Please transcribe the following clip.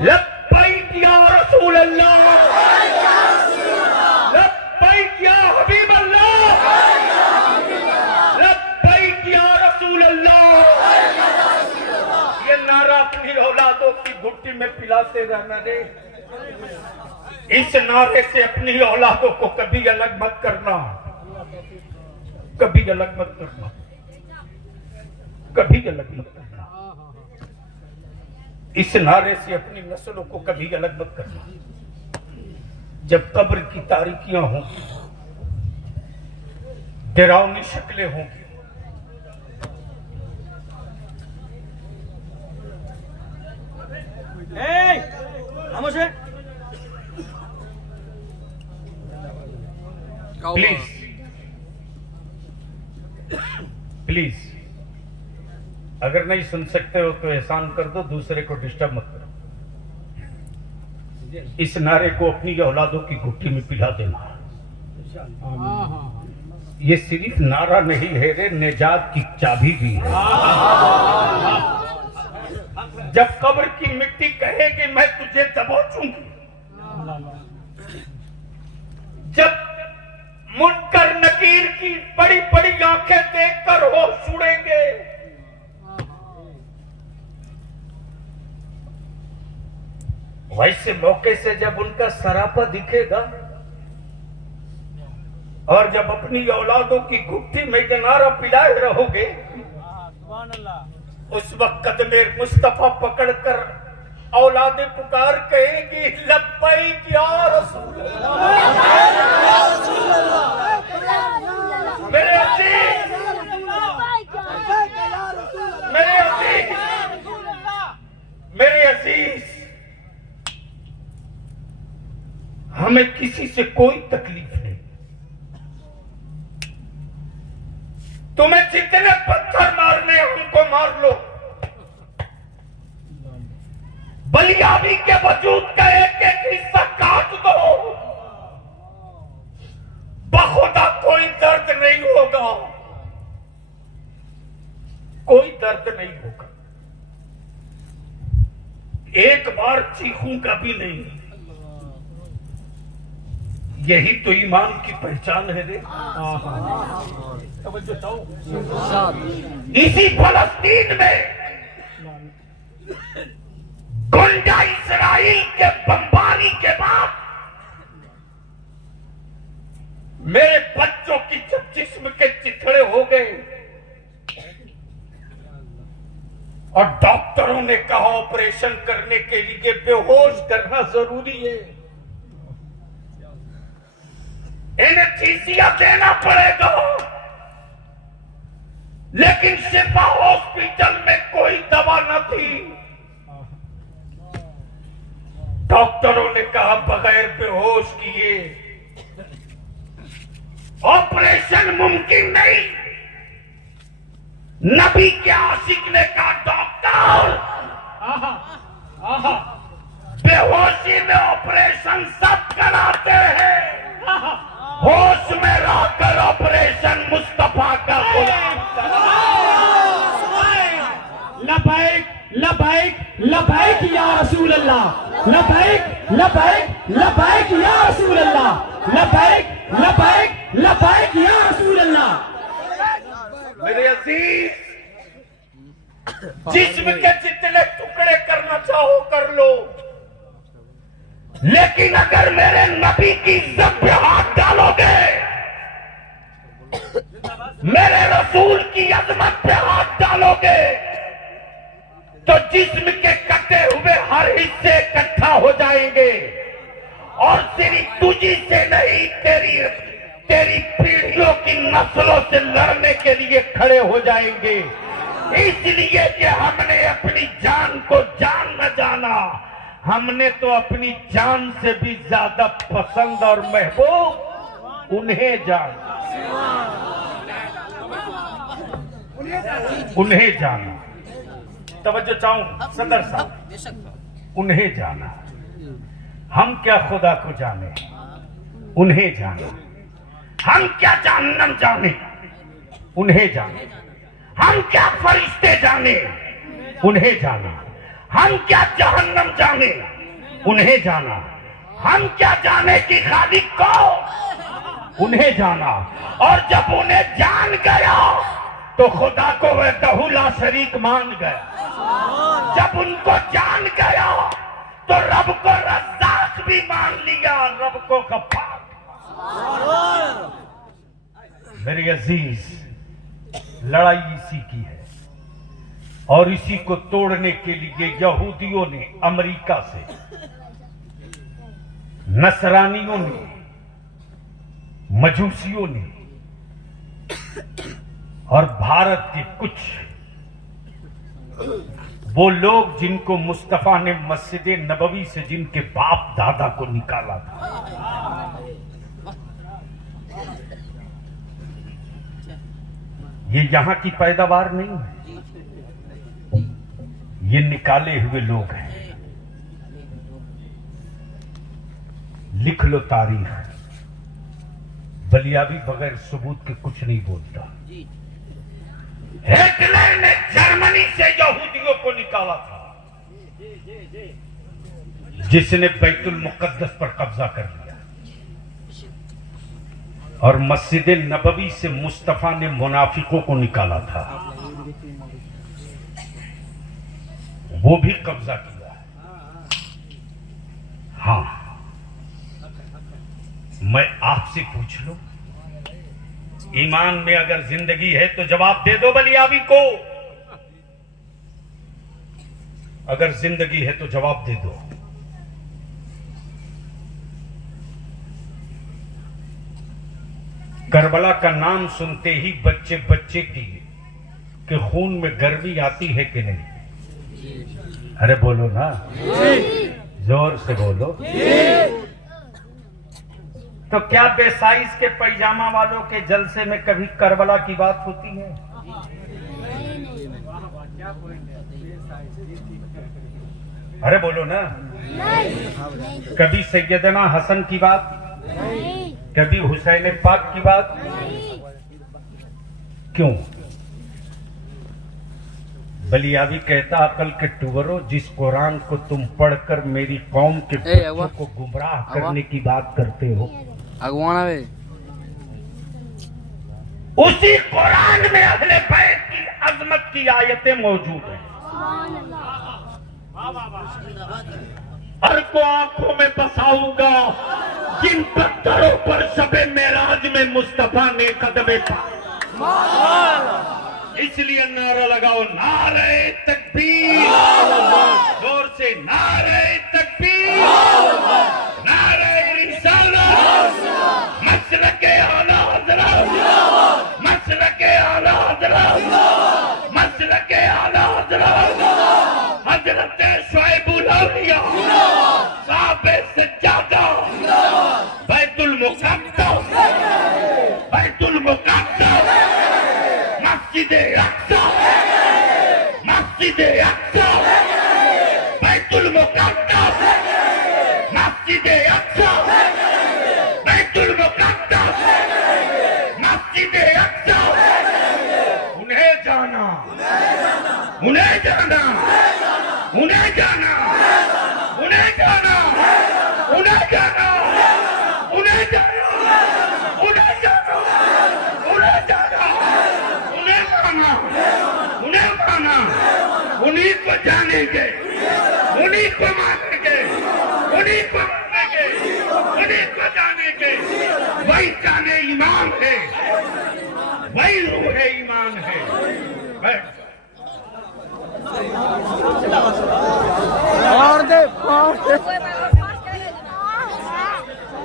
लब्बैक या रसूल अल्लाह, लब्बैक या हबीब अल्लाह, लब्बैक या रसूल अल्लाह। ये नारा अपनी औलादों की घुट्टी में पिलाते रहना रे। इस नारे से अपनी औलादों को कभी अलग मत करना, कभी अलग मत करना, कभी अलग मत करना। इस नारे से अपनी नस्लों को कभी अलग मत करना। जब कब्र की तारीकियां होंगी, डरावनी शक्लें होंगी, प्लीज प्लीज, अगर नहीं सुन सकते हो तो एहसान कर दो, दूसरे को डिस्टर्ब मत करो। इस नारे को अपनी औलादों की घुट्टी में पिला देना। ये सिर्फ नारा नहीं है रे, निजात की चाबी भी है। जब कब्र की मिट्टी कहेगी मैं तुझे दबोचूंगी, जब मुनकर नकीर की बड़ी बड़ी आंखें देखकर होश उड़ेंगे, वैसे मौके से जब उनका सरापा दिखेगा और जब अपनी औलादों की घुट्टी में नारा पिलाए रहोगे, उस वक्त कदमे मुस्तफा पकड़कर औलादे पुकार कहेगी लब्बैक या रसूल अल्लाह। मेरे अजीज, मेरे अजीज, मेरे अजीज, हमें किसी से कोई तकलीफ नहीं। तुम्हें जितने पत्थर मारने हमको मार लो, बलियाबी के वजूद का एक एक हिस्सा काट दो, बखुदा कोई दर्द नहीं होगा, कोई दर्द नहीं होगा। एक बार चीखूंगा भी नहीं। यही तो ईमान की पहचान है रे। इसी फलस्तीन में गुंडा इस्राइल के बमबारी के बाद मेरे बच्चों की जब जिस्म के चिथड़े हो गए और डॉक्टरों ने कहा ऑपरेशन करने के लिए बेहोश करना जरूरी है, एनेस्थीसिया देना पड़ेगा, लेकिन शिफा हॉस्पिटल में कोई दवा न थी। डॉक्टरों ने कहा बगैर बेहोश किए ऑपरेशन मुमकिन नहीं। नबी के आशिक ने कहा डॉक्टर, बेहोशी में ऑपरेशन सब कराते हैं, होश में रहकर ऑपरेशन मुस्तफा का गुलाम। लबैक लबैक लबैक या रसूल अल्लाह, लबैक लबैक लबैक या रसूल अल्लाह, लबैक लबैक लबैक या रसूल अल्लाह। मेरे अजीज, जिस्म के जितने टुकड़े करना चाहो कर लो, लेकिन अगर मेरे नबी की इज्जत पे हाथ डालोगे, मेरे रसूल की अजमत पे हाथ डालोगे, तो जिस्म के कटे हुए हर हिस्से इकट्ठा हो जाएंगे और सिर्फ तुझी से नहीं, तेरी पीढ़ियों की नस्लों से लड़ने के लिए खड़े हो जाएंगे। इसलिए कि हमने अपनी जान को जान न जाना, हमने तो अपनी जान से भी ज्यादा पसंद और महबूब उन्हें जाना, उन्हें जाना। तवज्जो चाहूं सदर साहब, उन्हें जाना। हम क्या खुदा को जाने, उन्हें जाना। हम क्या जहन्नम जाने, उन्हें जाना। हम क्या फरिश्ते जाने, उन्हें जाना। हम क्या जहन्नम जाने, उन्हें जाना। हम क्या जाने कि खालिक को, उन्हें जाना। और जब उन्हें जान गया तो खुदा को वह दहुला शरीक मान गया। जब उनको जान गया तो रब को रज़्ज़ाक़ भी मान लिया, रब को गफ्फार। मेरे अजीज, लड़ाई इसी की है और इसी को तोड़ने के लिए यहूदियों ने अमेरिका से, नसरानियों ने, मजूसियों ने और भारत के कुछ वो लोग जिनको मुस्तफा ने मस्जिद नबवी से जिनके बाप दादा को निकाला था, ये यहां की पैदावार नहीं है, ये निकाले हुए लोग हैं। लिख लो तारीख। बलियाबी बगैर सबूत के कुछ नहीं बोलता। हिटलर ने जर्मनी से यहूदियों को निकाला था, जिसने बैतुल मुकद्दस पर कब्जा कर लिया, और मस्जिद नबवी से मुस्तफा ने मुनाफिकों को निकाला था, वो भी कब्जा किया। हाँ, मैं आपसे पूछ लूं, ईमान में अगर जिंदगी है तो जवाब दे दो बलियाबी को। अगर जिंदगी है तो जवाब दे दो। करबला का नाम सुनते ही बच्चे बच्चे की के खून में गर्मी आती है कि नहीं? अरे बोलो ना, जोर से बोलो। तो क्या बेसाइज के पैजामा वालों के जलसे में कभी करबला की बात होती है? अरे बोलो ना। कभी सैयदना हसन की बात, कभी हुसैन पाक की बात? क्यों? बलियाबी कहता, अकल के टुवरो, जिस कुरान को तुम पढ़कर मेरी कौम के बच्चों को गुमराह करने की बात करते हो, उसी कुरान में अहले बैत की अजमत की आयतें मौजूद हैं। हर को आंखों में बसाऊंगा जिन पत्थरों पर शबे मेराज में मुस्तफा ने कदमे पा। इसलिए नारा लगाओ, नारे तकबीर, जोर से नारे तकबीर, नारे रिसालत, मसलके आला हज़रत, मसलके आला हज़रत, मसलके आला हज़रत, हज़रत शुएबुल औलिया, साहिब सज्जादा, बैतुल मुक़द्दस, बैतुल मुक़द्दस, मस्जिद अक़सा, मस्जिद अक़सा, बैतुल मुक़द्दस, मस्जिद अक़सा, बैतुल मुक़द्दस, मस्जिद अक़सा। उन्हें जाना, उन्हें जाना, उन्हें जाना, उन्हें जाना, उन्हें जाना, उन्हें जाना, उन्हें जाना, उन्हें जाना, उन्हें माना, उन्हें माना, उन्हीं को जानेंगे, उन्हीं को मानेंगे, उन्हीं को मानेंगे, उन्हीं को जानेंगे। वही जाने ईमान है, वही रूह ईमान है। बैठ